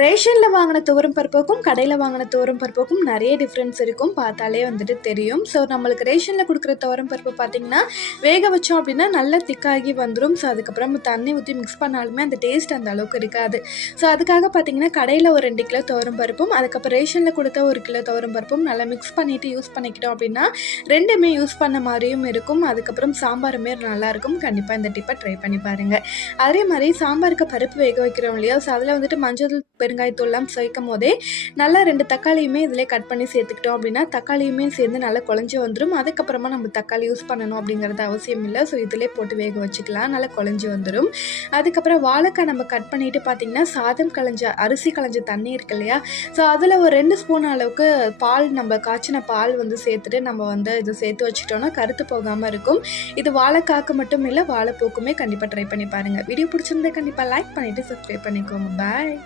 ரேஷனில் வாங்கின துவரம் பருப்புக்கும் கடையில் வாங்கின துவரம் பருப்புக்கும் நிறைய டிஃப்ரென்ஸ் இருக்கும், பார்த்தாலே வந்துட்டு தெரியும். ஸோ நம்மளுக்கு ரேஷனில் கொடுக்குற துவரம் பருப்பு பார்த்திங்கன்னா வேக வச்சோம் அப்படின்னா நல்லா திக்காகி வந்துடும். ஸோ அதுக்கப்புறம் தண்ணி ஊற்றி மிக்ஸ் பண்ணாலுமே அந்த டேஸ்ட் அந்த அளவுக்கு இருக்காது. ஸோ அதுக்காக பார்த்திங்கன்னா கடையில் ஒரு 2 கிலோ துவரம் பருப்பும் அதுக்கப்புறம் ரேஷனில் கொடுத்த 1 கிலோ துவரம் பருப்பும் நல்லா மிக்ஸ் பண்ணிவிட்டு யூஸ் பண்ணிக்கிட்டோம் அப்படின்னா ரெண்டுமே யூஸ் பண்ண மாதிரியும் இருக்கும். அதுக்கப்புறம் சாம்பாருமே நல்லாயிருக்கும். கண்டிப்பாக இந்த டிப்பை ட்ரை பண்ணி பாருங்கள். அதே மாதிரி சாம்பாருக்கு பருப்பு வேக வைக்கிறோம் இல்லையா, ஸோ அதில் வந்துட்டு மஞ்சள் பெருங்காயத்தூள்லாம் சேர்க்கும் போதே நல்லா 2 தக்காளியுமே இதில் கட் பண்ணி சேர்த்துக்கிட்டோம் அப்படின்னா தக்காளியுமே சேர்ந்து நல்லா குழஞ்சி வந்துடும். அதுக்கப்புறமா நம்ம தக்காளி யூஸ் பண்ணணும் அப்படிங்கிறது அவசியம் இல்லை. ஸோ இதிலே போட்டு வேக வச்சுக்கலாம், நல்லா குழஞ்சி வந்துடும். அதுக்கப்புறம் வாழைக்காய் நம்ம கட் பண்ணிவிட்டு பார்த்திங்கன்னா சாதம் களைஞ்ச அரிசி களைஞ்ச தண்ணி இருக்கு இல்லையா, ஸோ அதில் ஒரு 2 ஸ்பூன் அளவுக்கு பால், நம்ம காய்ச்சின பால் வந்து சேர்த்துட்டு நம்ம வந்து இதை சேர்த்து வச்சுட்டோம்னா கருத்து போகாமல் இருக்கும். இது வாழைக்காய்க்கு மட்டும் இல்லை, வாழைப்பூக்குமே கண்டிப்பாக ட்ரை பண்ணி பாருங்கள். வீடியோ பிடிச்சிருந்தா கண்டிப்பாக லைக் பண்ணிவிட்டு சப்ஸ்கிரைப் பண்ணிக்கோங்க. பாய்.